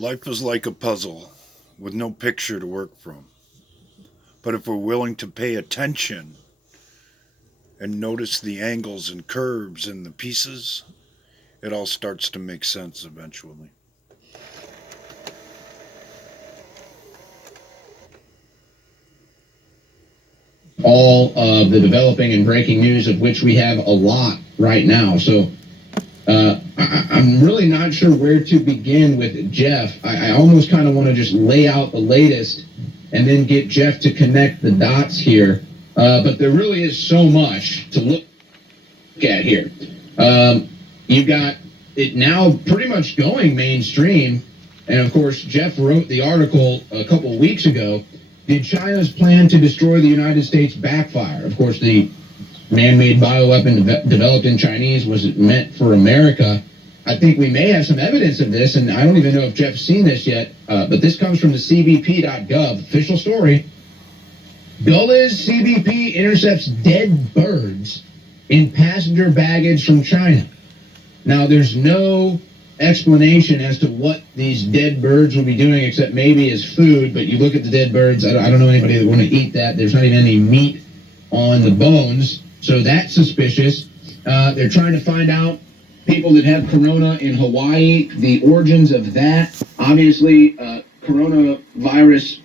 Life is like a puzzle with no picture to work from. But if we're willing to pay attention and notice the angles and curves and the pieces, it all starts to make sense eventually. All of the developing and breaking news, of which we have a lot right now. So I'm really not sure where to begin with Jeff. I almost kind of want to just lay out the latest and then get Jeff to connect the dots here. But there really is so much to look at here. You've got it now pretty much going mainstream. And of course, Jeff wrote the article a couple of weeks ago. Did China's plan to destroy the United States backfire? Of course, the man-made bioweapon developed in Chinese was meant for America. I think we may have some evidence of this, and I don't even know if Jeff's seen this yet, but this comes from the CBP.gov official story. Dulles CBP intercepts dead birds in passenger baggage from China. Now, there's no explanation as to what these dead birds will be doing, except maybe as food, but you look at the dead birds, I don't know anybody that want to eat that. There's not even any meat on the bones, so that's suspicious. They're trying to find out people that have corona in Hawaii, the origins of that. Obviously, coronavirus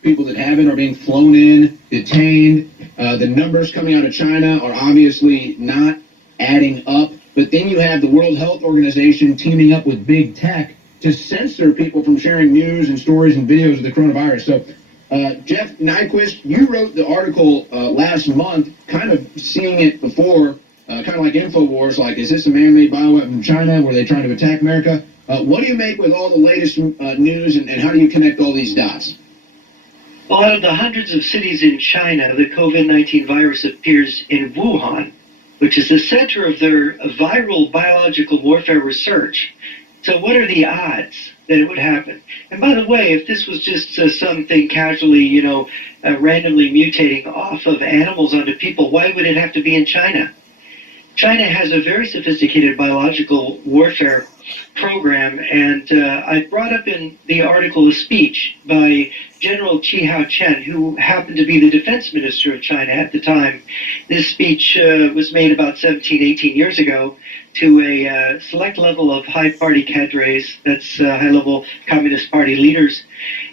people that have it are being flown in, detained. The numbers coming out of China are obviously not adding up. But then you have the World Health Organization teaming up with big tech to censor people from sharing news and stories and videos of the coronavirus. So, Jeff Nyquist, you wrote the article last month, kind of seeing it before, kind of like InfoWars, like, is this a man-made bioweapon from China? Were they trying to attack America? What do you make with all the latest news, and how do you connect all these dots? Well, out of the hundreds of cities in China, the COVID-19 virus appears in Wuhan, which is the center of their viral biological warfare research. So what are the odds that it would happen? And by the way, if this was just something casually, randomly mutating off of animals onto people, why would it have to be in China? China has a very sophisticated biological warfare program, and I brought up in the article a speech by General Chi Hao-chen, who happened to be the defense minister of China at the time. This speech was made about 17, 18 years ago to a select level of high party cadres, that's high-level Communist Party leaders.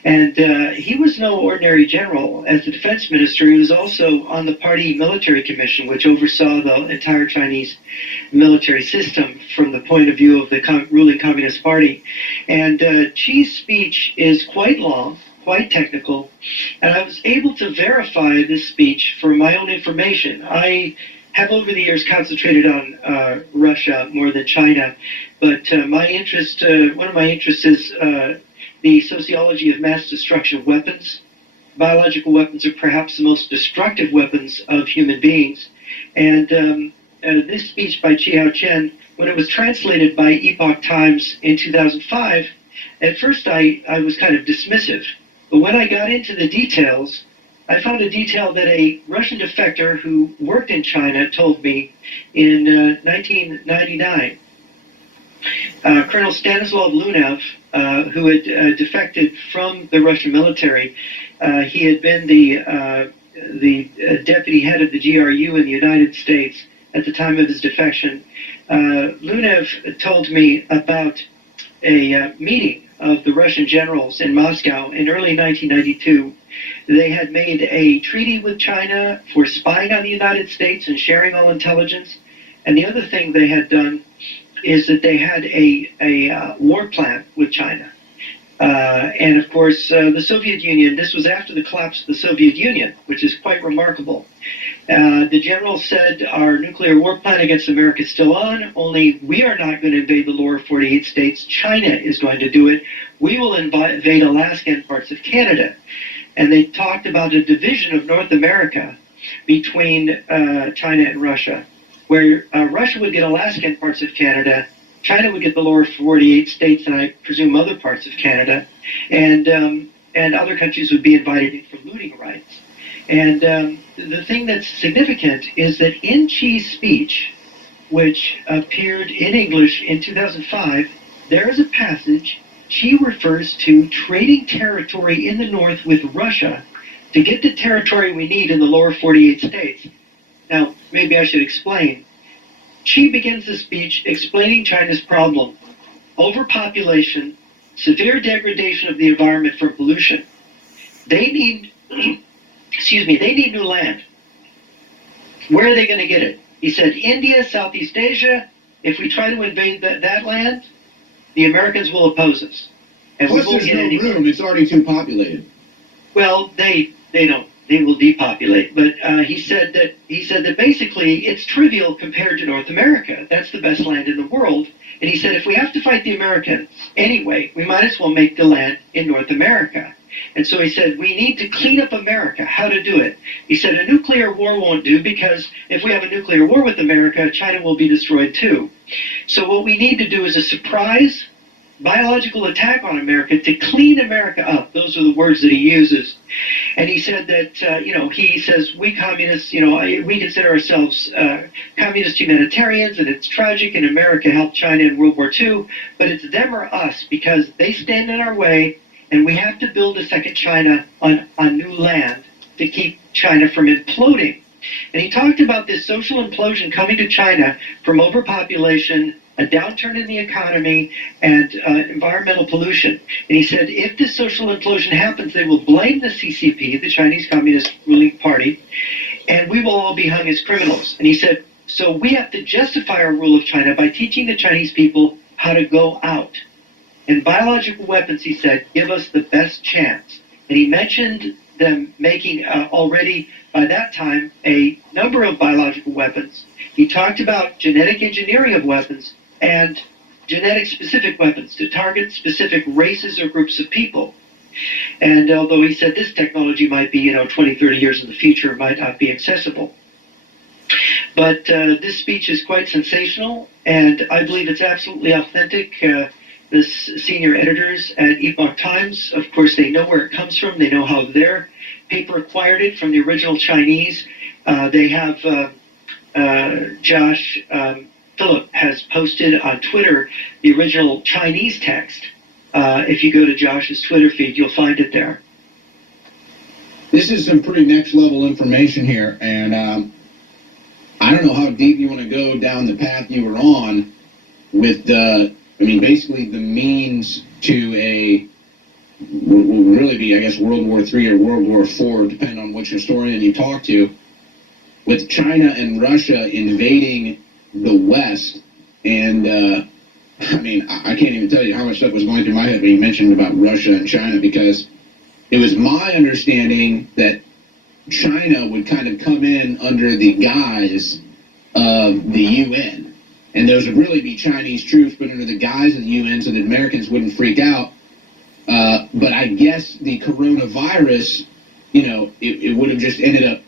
And he was no ordinary general. As the defense minister, he was also on the party military commission, which oversaw the entire Chinese military system from the point of view of the ruling Communist Party. And Xi's speech is quite long, quite technical, and I was able to verify this speech for my own information. I have over the years concentrated on Russia more than China, but my interest, one of my interests is the sociology of mass destruction weapons. Biological weapons are perhaps the most destructive weapons of human beings. And this speech by Chi Hao-chen, when it was translated by Epoch Times in 2005, at first I was kind of dismissive. But when I got into the details, I found a detail that a Russian defector who worked in China told me in 1999. Colonel Stanislav Lunev, who had defected from the Russian military, he had been the deputy head of the GRU in the United States at the time of his defection. Lunev told me about a meeting of the Russian generals in Moscow in early 1992. They had made a treaty with China for spying on the United States and sharing all intelligence. And the other thing they had done is that they had a war plan with China. And of course, the Soviet Union, this was after the collapse of the Soviet Union, which is quite remarkable. The general said, our nuclear war plan against America is still on, only we are not going to invade the lower 48 states. China is going to do it. We will invade Alaska and parts of Canada. And they talked about a division of North America between China and Russia, where Russia would get Alaska and parts of Canada, China would get the lower 48 states and I presume other parts of Canada, and other countries would be invited in for looting rights. And the thing that's significant is that in Xi's speech, which appeared in English in 2005, there is a passage Xi refers to trading territory in the north with Russia to get the territory we need in the lower 48 states. Now, maybe I should explain. Xi begins the speech explaining China's problem: overpopulation, severe degradation of the environment from pollution. They need, they need new land. Where are they going to get it? He said, India, Southeast Asia. If we try to invade that land, the Americans will oppose us. And Plus, we won't there's get no any room. It's already too populated. Well, they don't. They will depopulate. But he said that basically it's trivial compared to North America. That's the best land in the world. And he said if we have to fight the Americans anyway, we might as well make the land in North America. And so he said we need to clean up America. How to do it? He said a nuclear war won't do, because if we have a nuclear war with America, China will be destroyed too. So what we need to do is a surprise biological attack on America to clean America up. Those are the words that he uses. And he said that, he says, we communists, we consider ourselves communist humanitarians, and it's tragic, and America helped China in World War II, but it's them or us, because they stand in our way, and we have to build a second China on new land to keep China from imploding. And he talked about this social implosion coming to China from overpopulation, a downturn in the economy, and environmental pollution. And he said if this social implosion happens, they will blame the CCP, the Chinese Communist ruling party, and we will all be hung as criminals. And he said, so we have to justify our rule of China by teaching the Chinese people how to go out. And biological weapons, he said, give us the best chance. And he mentioned them making already by that time a number of biological weapons. He talked about genetic engineering of weapons and genetic specific weapons to target specific races or groups of people. And although he said this technology might be, 20, 30 years in the future, might not be accessible. But this speech is quite sensational, and I believe it's absolutely authentic. The senior editors at Epoch Times, of course, they know where it comes from. They know how their paper acquired it from the original Chinese. They have Josh Phillip has posted on Twitter the original Chinese text. If you go to Josh's Twitter feed, you'll find it there. This is some pretty next level information here, and I don't know how deep you want to go down the path you were on with basically the means to a, will really be, I guess, World War III or World War IV, depending on which historian you talk to, with China and Russia invading the West. And I can't even tell you how much stuff was going through my head when you mentioned about Russia and China, because it was my understanding that China would kind of come in under the guise of the UN. And those would really be Chinese troops, but under the guise of the UN, so that Americans wouldn't freak out. But I guess the coronavirus, it would have just ended up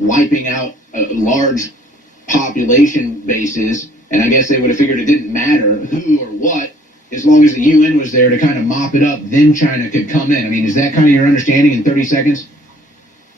wiping out large population bases, and I guess they would have figured it didn't matter who or what, as long as the UN was there to kind of mop it up, then China could come in. Is that kind of your understanding in 30 seconds?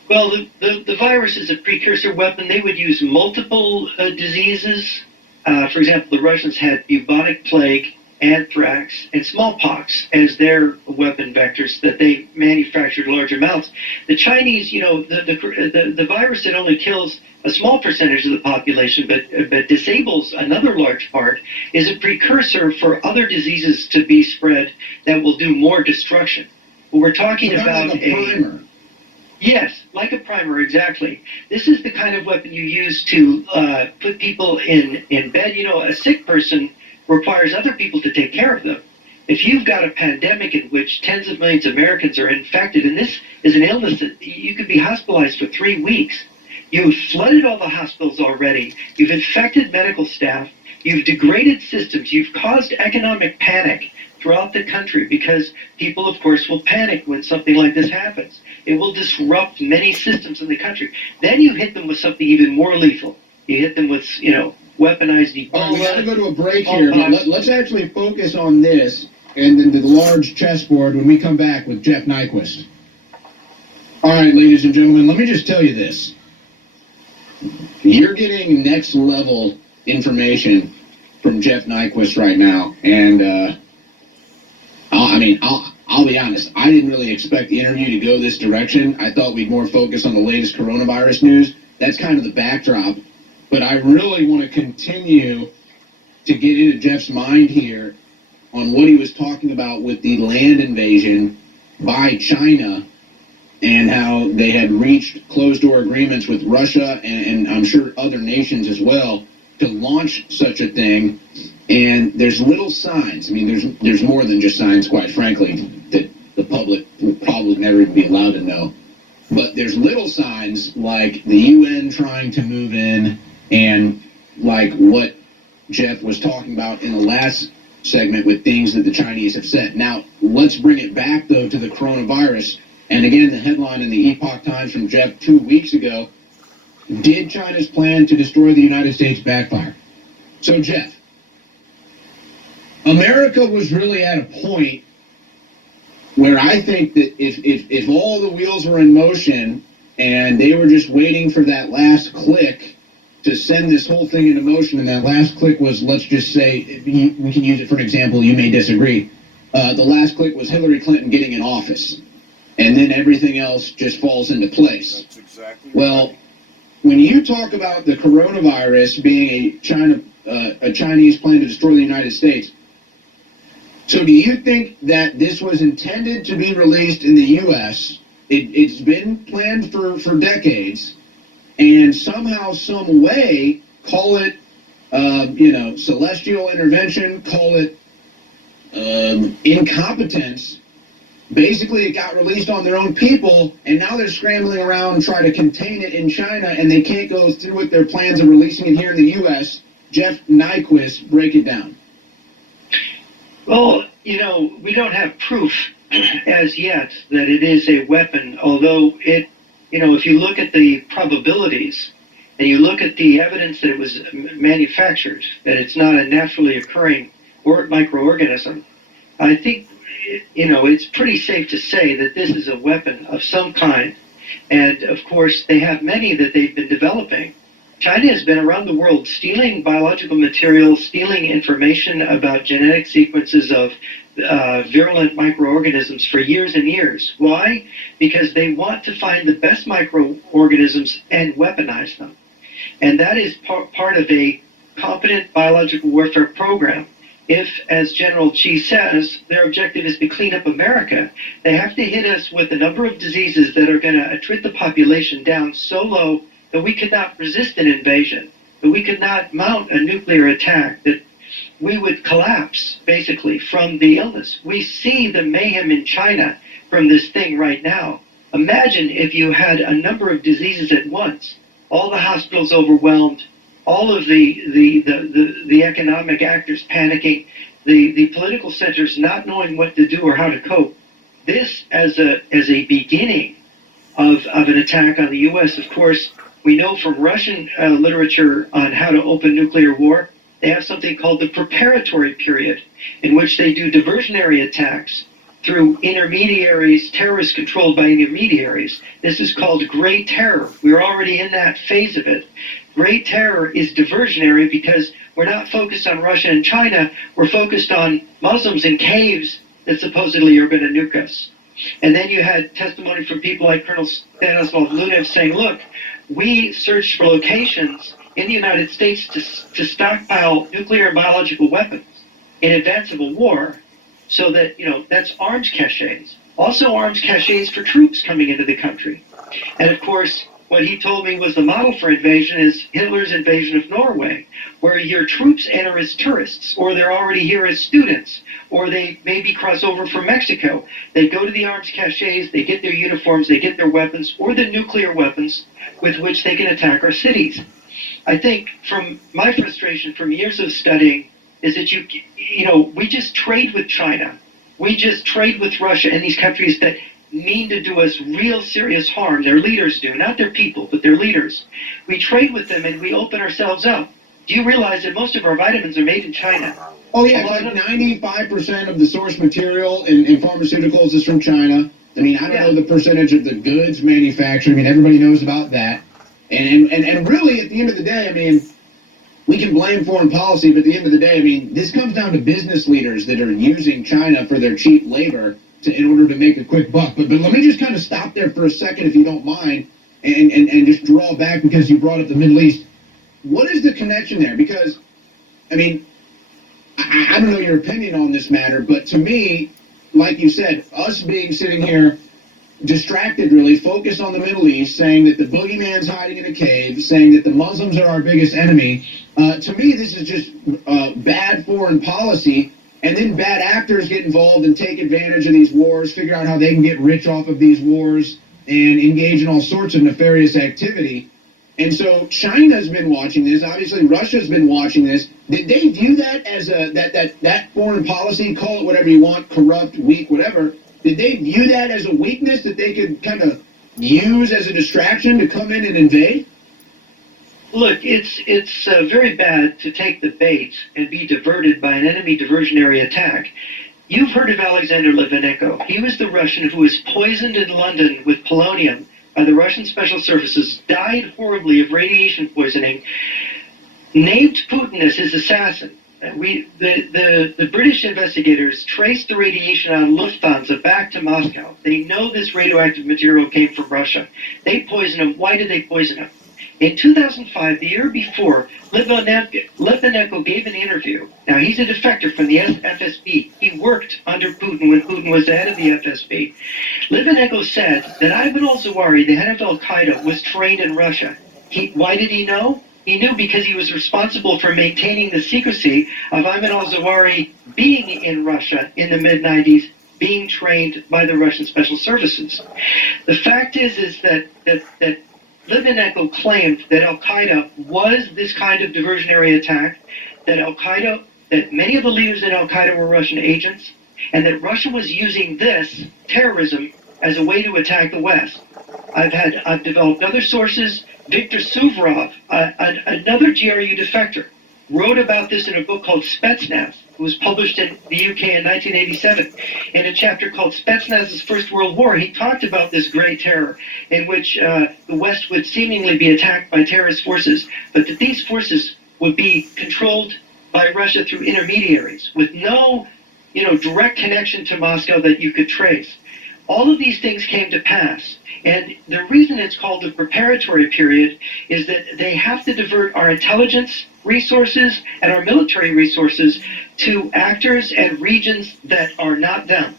Well, the virus is a precursor weapon. They would use multiple diseases. For example, the Russians had bubonic plague, anthrax, and smallpox as their weapon vectors that they manufactured large amounts. The Chinese, the virus that only kills a small percentage of the population but disables another large part is a precursor for other diseases to be spread that will do more destruction. What we're talking about like a primer. Yes, like a primer, exactly. This is the kind of weapon you use to put people in bed. A sick person requires other people to take care of them. If you've got a pandemic in which tens of millions of Americans are infected, and this is an illness that you could be hospitalized for 3 weeks, you've flooded all the hospitals already, you've infected medical staff, you've degraded systems, you've caused economic panic throughout the country, because people, of course, will panic when something like this happens. It will disrupt many systems in the country. Then you hit them with something even more lethal. You hit them with, weaponized Ebola. All right, we got to go to a break here, but let's actually focus on this and then the large chessboard when we come back with Jeff Nyquist. All right, ladies and gentlemen, let me just tell you this. You're getting next level information from Jeff Nyquist right now, and I mean, I'll be honest. I didn't really expect the interview to go this direction. I thought we'd more focus on the latest coronavirus news. That's kind of the backdrop. But I really want to continue to get into Jeff's mind here on what he was talking about with the land invasion by China and how they had reached closed-door agreements with Russia and I'm sure other nations as well to launch such a thing. And there's little signs. I mean, there's more than just signs, quite frankly, that the public will probably never even be allowed to know. But there's little signs like the UN trying to move in and like what Jeff was talking about in the last segment with things that the Chinese have said. Now, let's bring it back, though, to the coronavirus. And again, the headline in the Epoch Times from Jeff 2 weeks ago, did China's plan to destroy the United States backfire? So, Jeff, America was really at a point where I think that if all the wheels were in motion and they were just waiting for that last click to send this whole thing into motion, and that last click was, let's just say, we can use it for an example, you may disagree. The last click was Hillary Clinton getting in office, and then everything else just falls into place. That's exactly well, right. When you talk about the coronavirus being a Chinese plan to destroy the United States, so do you think that this was intended to be released in the U.S.? It's been planned for decades, and somehow, some way, call it, celestial intervention, call it incompetence. Basically, it got released on their own people, and now they're scrambling around trying to contain it in China, and they can't go through with their plans of releasing it here in the U.S. Jeff Nyquist, break it down. Well, we don't have proof as yet that it is a weapon, although it, if you look at the probabilities and you look at the evidence that it was manufactured, that it's not a naturally occurring microorganism, I think, it's pretty safe to say that this is a weapon of some kind. And of course, they have many that they've been developing. China has been around the world stealing biological materials, stealing information about genetic sequences of virulent microorganisms for years and years. Why? Because they want to find the best microorganisms and weaponize them. And that is part of a competent biological warfare program. If, as General Xi says, their objective is to clean up America, they have to hit us with a number of diseases that are going to attrit the population down so low that we could not resist an invasion, that we could not mount a nuclear attack, that we would collapse, basically, from the illness. We see the mayhem in China from this thing right now. Imagine if you had a number of diseases at once, all the hospitals overwhelmed, all of the economic actors panicking, the political centers not knowing what to do or how to cope. This as a beginning of an attack on the U.S., of course, we know from Russian literature on how to open nuclear war, they have something called the preparatory period, in which they do diversionary attacks through intermediaries, terrorists controlled by intermediaries. This is called Grey Terror. We're already in that phase of it. Grey Terror is diversionary because we're not focused on Russia and China, we're focused on Muslims in caves that supposedly are going to nuke us. And then you had testimony from people like Colonel Stanislav Lunev saying, look, we searched for locations in the United States to stockpile nuclear and biological weapons in advance of a war, so that, that's arms caches. Also arms caches for troops coming into the country. And of course, what he told me was the model for invasion is Hitler's invasion of Norway, where your troops enter as tourists, or they're already here as students, or they maybe cross over from Mexico. They go to the arms caches, they get their uniforms, they get their weapons, or the nuclear weapons with which they can attack our cities. I think from my frustration from years of studying is that we just trade with China. We just trade with Russia and these countries that mean to do us real serious harm. Their leaders do, not their people, but their leaders. We trade with them and we open ourselves up. Do you realize that most of our vitamins are made in China? Oh yeah, it's like 95% of the source material in pharmaceuticals is from China. I mean, I don't know the percentage of the goods manufactured. I mean, everybody knows about that. And really, at the end of the day, I mean, we can blame foreign policy, but at the end of the day, I mean, this comes down to business leaders that are using China for their cheap labor in order to make a quick buck. But let me just kind of stop there for a second, if you don't mind, and just draw back because you brought up the Middle East. What is the connection there? Because, I mean, I don't know your opinion on this matter, but to me, like you said, us being sitting here distracted, really focused on the Middle East, saying that the boogeyman's hiding in a cave, saying that the Muslims are our biggest enemy. To me, this is just bad foreign policy, and then bad actors get involved and take advantage of these wars, figure out how they can get rich off of these wars, and engage in all sorts of nefarious activity. And so China's been watching this. Obviously, Russia's been watching this. Did they view that as that foreign policy, call it whatever you want, corrupt, weak, whatever? Did they view that as a weakness that they could kind of use as a distraction to come in and invade? Look, it's very bad to take the bait and be diverted by an enemy diversionary attack. You've heard of Alexander Litvinenko. He was the Russian who was poisoned in London with polonium by the Russian Special Services, died horribly of radiation poisoning, named Putin as his assassin. The British investigators traced the radiation on Lufthansa back to Moscow. They know this radioactive material came from Russia. They poisoned him. Why did they poison him? In 2005, the year before, Litvinenko gave an interview. Now, he's a defector from the FSB. He worked under Putin when Putin was the head of the FSB. Litvinenko said that Ayman al-Zawahiri, the head of al-Qaeda, was trained in Russia. Why did he know? He knew because he was responsible for maintaining the secrecy of Ayman al-Zawahiri being in Russia in the mid-90s, being trained by the Russian Special Services. The fact is that Litvinenko claimed that al-Qaeda was this kind of diversionary attack, that many of the leaders in al-Qaeda were Russian agents, and that Russia was using this terrorism as a way to attack the West. I've developed other sources. Viktor Suvorov, another GRU defector, wrote about this in a book called Spetsnaz. It was published in the UK in 1987. In a chapter called Spetsnaz's First World War, he talked about this great terror in which the West would seemingly be attacked by terrorist forces, but that these forces would be controlled by Russia through intermediaries with no, direct connection to Moscow that you could trace. All of these things came to pass. And the reason it's called the preparatory period is that they have to divert our intelligence resources and our military resources to actors and regions that are not them,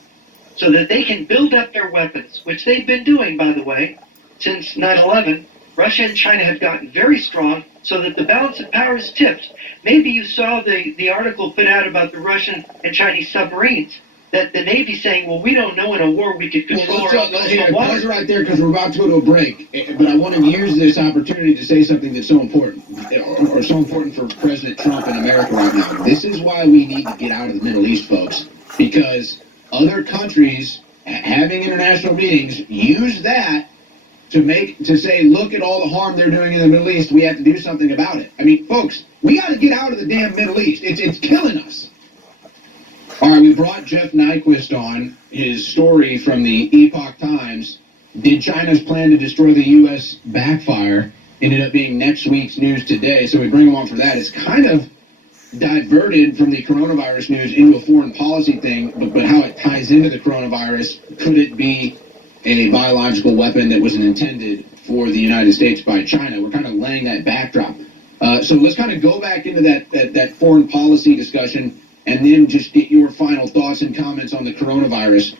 so that they can build up their weapons, which they've been doing, by the way, since 9/11. Russia and China have gotten very strong so that the balance of power is tipped. Maybe you saw the article put out about the Russian and Chinese submarines. That the Navy's saying, well, we don't know in a war we could control our own coastal water. Pause right there because we're about to go to a break. But I want to use this opportunity to say something that's so important, or so important for President Trump and America right now. This is why we need to get out of the Middle East, folks, because other countries having international meetings use that to say, look at all the harm they're doing in the Middle East. We have to do something about it. I mean, folks, we got to get out of the damn Middle East. It's killing us. All right, we brought Jeff Nyquist on. His story from the Epoch Times, did China's plan to destroy the U.S. backfire, ended up being next week's news today. So we bring him on for that. It's kind of diverted from the coronavirus news into a foreign policy thing, but how it ties into the coronavirus. Could it be a biological weapon that was intended for the United States by China? We're kind of laying that backdrop. So let's kind of go back into that foreign policy discussion, and then just get your final thoughts and comments on the coronavirus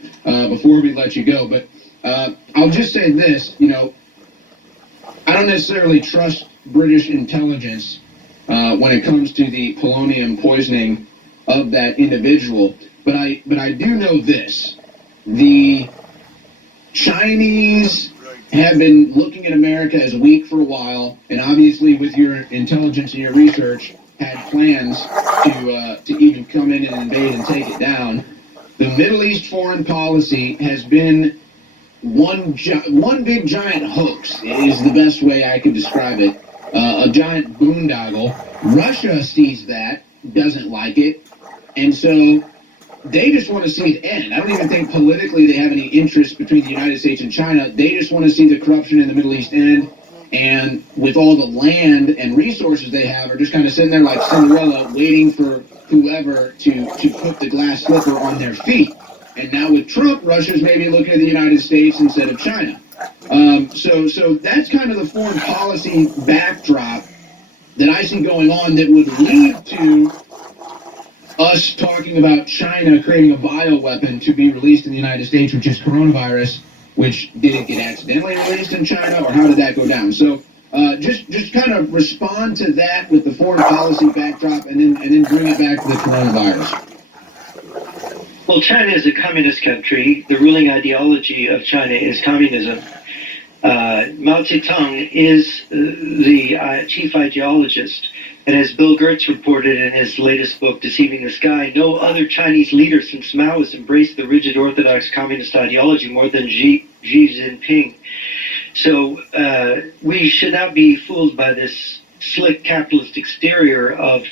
before we let you go. But I'll just say this, I don't necessarily trust British intelligence when it comes to the polonium poisoning of that individual. But I do know this. The Chinese have been looking at America as weak for a while, and obviously with your intelligence and your research, had plans to even come in and invade and take it down. The Middle East foreign policy has been one big giant hoax, is the best way I could describe it. A giant boondoggle. Russia sees that, doesn't like it, and so they just want to see it end. I don't even think politically they have any interest between the United States and China. They just want to see the corruption in the Middle East end. and with all the land and resources they have, are just kind of sitting there like Cinderella, waiting for whoever to put the glass slipper on their feet. And now with Trump, Russia's maybe looking at the United States instead of China. So that's kind of the foreign policy backdrop that I see going on that would lead to us talking about China creating a bioweapon to be released in the United States, which is coronavirus. Which, did it get accidentally released in China, or how did that go down? So just kind of respond to that with the foreign policy backdrop, and then bring it back to the coronavirus. Well, China is a communist country. The ruling ideology of China is communism. Mao Zedong is the chief ideologist. And as Bill Gertz reported in his latest book, Deceiving the Sky, no other Chinese leader since Mao has embraced the rigid orthodox communist ideology more than Xi Jinping. So we should not be fooled by this slick capitalist exterior of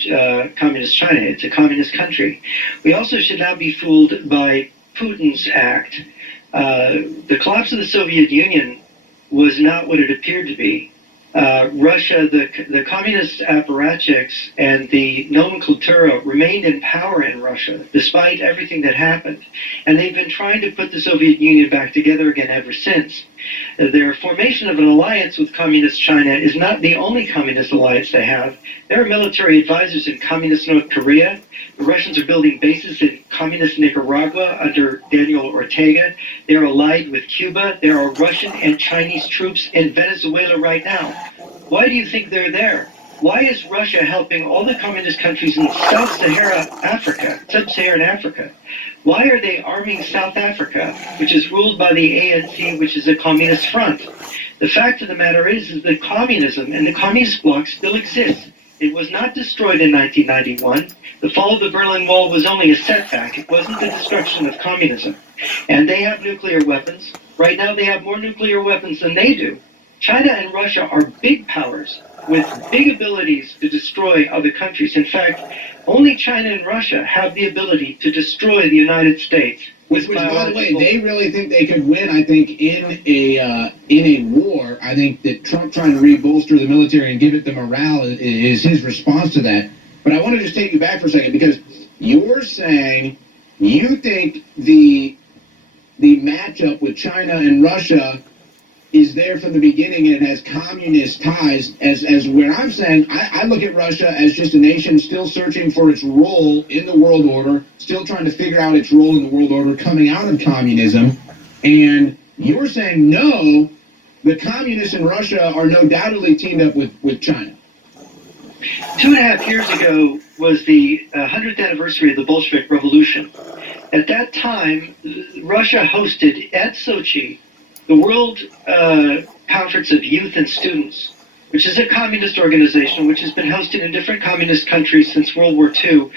communist China. It's a communist country. We also should not be fooled by Putin's act. The collapse of the Soviet Union was not what it appeared to be. Russia, the communist apparatchiks and the nomenklatura remained in power in Russia despite everything that happened. And they've been trying to put the Soviet Union back together again ever since. Their formation of an alliance with communist China is not the only communist alliance they have. There are military advisors in communist North Korea. The Russians are building bases in communist Nicaragua under Daniel Ortega. They're allied with Cuba. There are Russian and Chinese troops in Venezuela right now. Why do you think they're there? Why is Russia helping all the communist countries in Sub-Saharan Africa? Why are they arming South Africa, which is ruled by the ANC, which is a communist front? The fact of the matter is that communism and the communist bloc still exists. It was not destroyed in 1991. The fall of the Berlin Wall was only a setback. It wasn't the destruction of communism. And they have nuclear weapons. Right now they have more nuclear weapons than they do. China and Russia are big powers with big abilities to destroy other countries. In fact, only China and Russia have the ability to destroy the United States. Which, by the way, they really think they could win. I think in a war, I think that Trump trying to re-bolster the military and give it the morale is his response to that. But I want to just take you back for a second, because you're saying you think the matchup with China and Russia is there from the beginning and it has communist ties, as where I'm saying I look at Russia as just a nation still searching for its role in the world order, still trying to figure out its role in the world order coming out of communism. And you're saying, no, the communists in Russia are no doubtedly teamed up with China. 2.5 years ago was the 100th anniversary of the Bolshevik Revolution. At that time, Russia hosted at Sochi the World Conference of Youth and Students, which is a communist organization which has been hosted in different communist countries since World War II.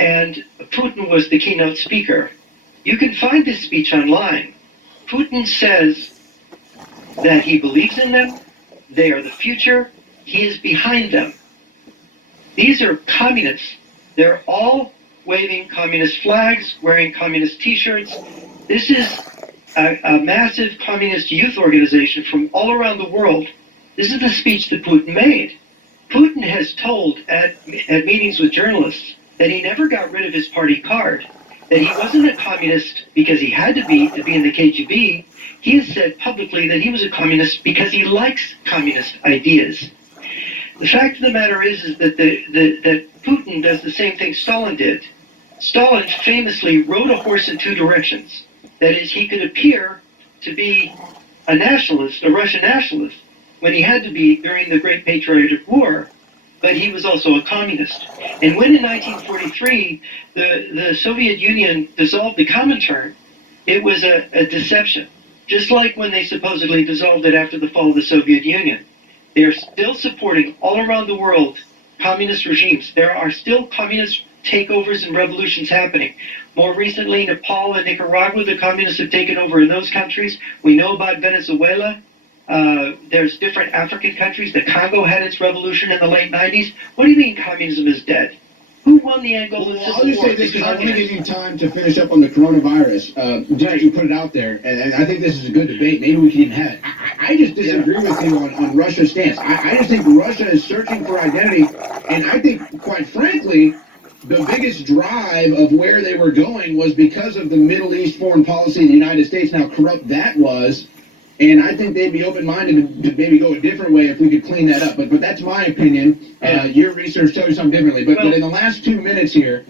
And Putin was the keynote speaker. You can find this speech online. Putin says that he believes in them, they are the future, he is behind them. These are communists. They're all waving communist flags, wearing communist t-shirts. This is a massive communist youth organization from all around the world. This is the speech that Putin made. Putin has told at meetings with journalists that he never got rid of his party card, that he wasn't a communist because he had to be in the KGB. He has said publicly that he was a communist because he likes communist ideas. The fact of the matter is that that Putin does the same thing Stalin did. Stalin famously rode a horse in two directions. That is, he could appear to be a nationalist, a Russian nationalist, when he had to be during the Great Patriotic War, but he was also a communist. And when in 1943 the Soviet Union dissolved the Comintern, it was a deception, just like when they supposedly dissolved it after the fall of the Soviet Union. They are still supporting all around the world communist regimes. There are still communist takeovers and revolutions happening. More recently, Nepal and Nicaragua, the communists have taken over in those countries. We know about Venezuela. There's different African countries. The Congo had its revolution in the late 90s. What do you mean communism is dead? Who won the Angolan Civil War? I'll just say this, because I want to give you time to finish up on the coronavirus. Just you put it out there, and I think this is a good debate. Maybe we can even have it. I just disagree with you on Russia's stance. I just think Russia is searching for identity, and I think, quite frankly, the biggest drive of where they were going was because of the Middle East foreign policy of the United States, and how corrupt that was. And I think they'd be open-minded to maybe go a different way if we could clean that up. But that's my opinion. Your research tells you something differently. But in the last 2 minutes here,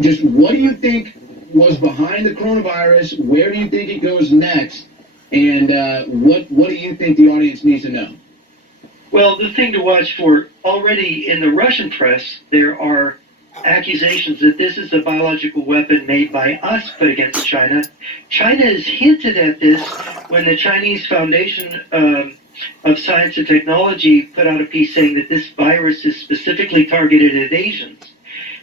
just what do you think was behind the coronavirus? Where do you think it goes next? And what do you think the audience needs to know? Well, the thing to watch for, already in the Russian press, there are accusations that this is a biological weapon made by us put against China. China has hinted at this when the Chinese Foundation of Science and Technology put out a piece saying that this virus is specifically targeted at Asians.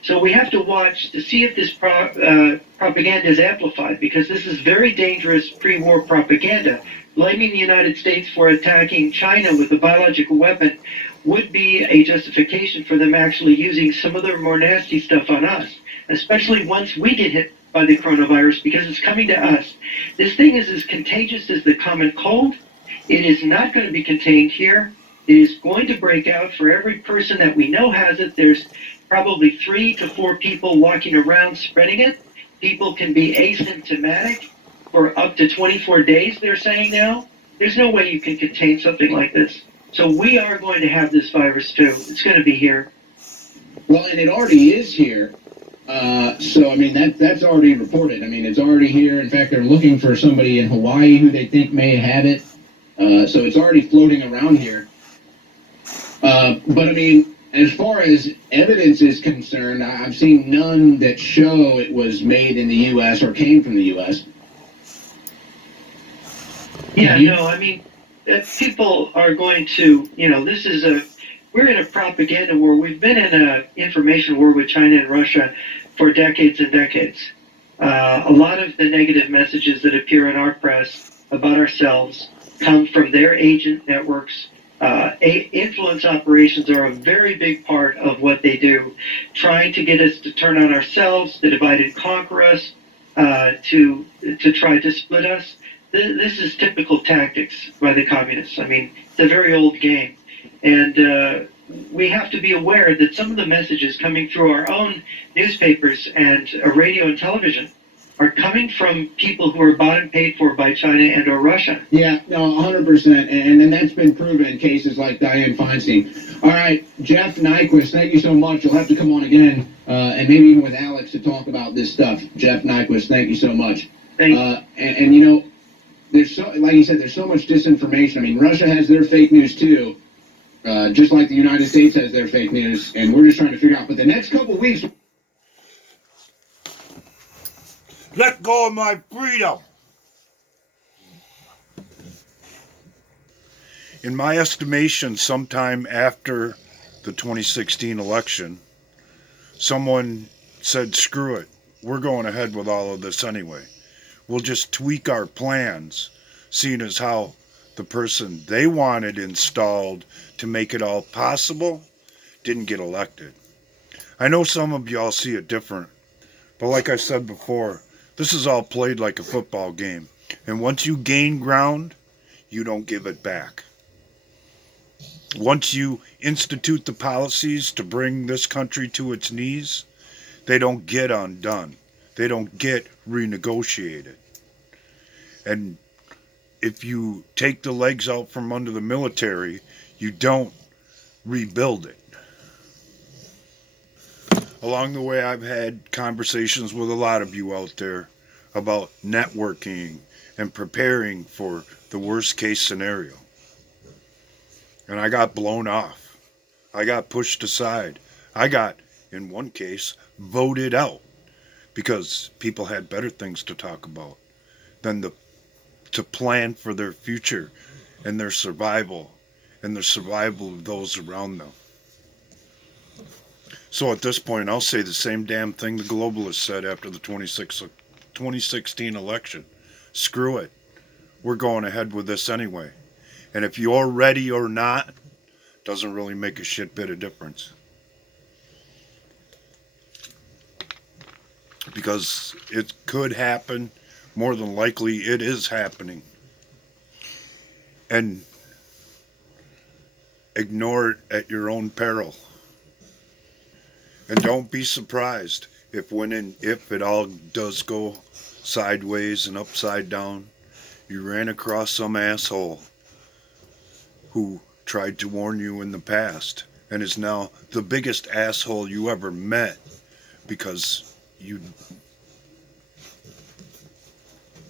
So we have to watch to see if this propaganda is amplified, because this is very dangerous pre-war propaganda. Blaming the United States for attacking China with a biological weapon would be a justification for them actually using some of their more nasty stuff on us, especially once we get hit by the coronavirus, because it's coming to us. This thing is as contagious as the common cold. It is not going to be contained here. It is going to break out. For every person that we know has it, there's probably 3 to 4 people walking around spreading it. People can be asymptomatic for up to 24 days, they're saying now. There's no way you can contain something like this. So we are going to have this virus too. It's going to be here. Well, and it already is here. So, I mean, that's already reported. I mean, it's already here. In fact, they're looking for somebody in Hawaii who they think may have it. So it's already floating around here. But, I mean, as far as evidence is concerned, I've seen none that show it was made in the U.S. or came from the U.S. Yeah, no, I mean, people are going to, we're in a propaganda war. We've been in an information war with China and Russia for decades and decades. A lot of the negative messages that appear in our press about ourselves come from their agent networks. Influence operations are a very big part of what they do, trying to get us to turn on ourselves, to divide and conquer us, to try to split us. This is typical tactics by the communists. I mean, it's a very old game. And we have to be aware that some of the messages coming through our own newspapers and radio and television are coming from people who are bought and paid for by China and or Russia. Yeah, no, 100%. And that's been proven in cases like Dianne Feinstein. All right, Jeff Nyquist, thank you so much. You'll have to come on again, and maybe even with Alex to talk about this stuff. Jeff Nyquist, thank you so much. Thank you. And you know, there's so, like you said, there's so much disinformation. I mean, Russia has their fake news too, just like the United States has their fake news, and we're just trying to figure out. But the next couple weeks, let go of my freedom. In my estimation, sometime after the 2016 election, someone said, screw it, we're going ahead with all of this anyway. We'll just tweak our plans, seeing as how the person they wanted installed to make it all possible didn't get elected. I know some of y'all see it different, but like I said before, this is all played like a football game. And once you gain ground, you don't give it back. Once you institute the policies to bring this country to its knees, they don't get undone. They don't get renegotiated. And if you take the legs out from under the military, you don't rebuild it. Along the way, I've had conversations with a lot of you out there about networking and preparing for the worst case scenario. And I got blown off. I got pushed aside. I got, in one case, voted out because people had better things to talk about than to plan for their future and their survival and the survival of those around them. So at this point, I'll say the same damn thing the globalists said after the 2016 election. Screw it. We're going ahead with this anyway. And if you're ready or not, doesn't really make a shit bit of difference. Because it could happen. More than likely, it is happening. and ignore it at your own peril. And don't be surprised if if it all does go sideways and upside down, you ran across some asshole who tried to warn you in the past and is now the biggest asshole you ever met because you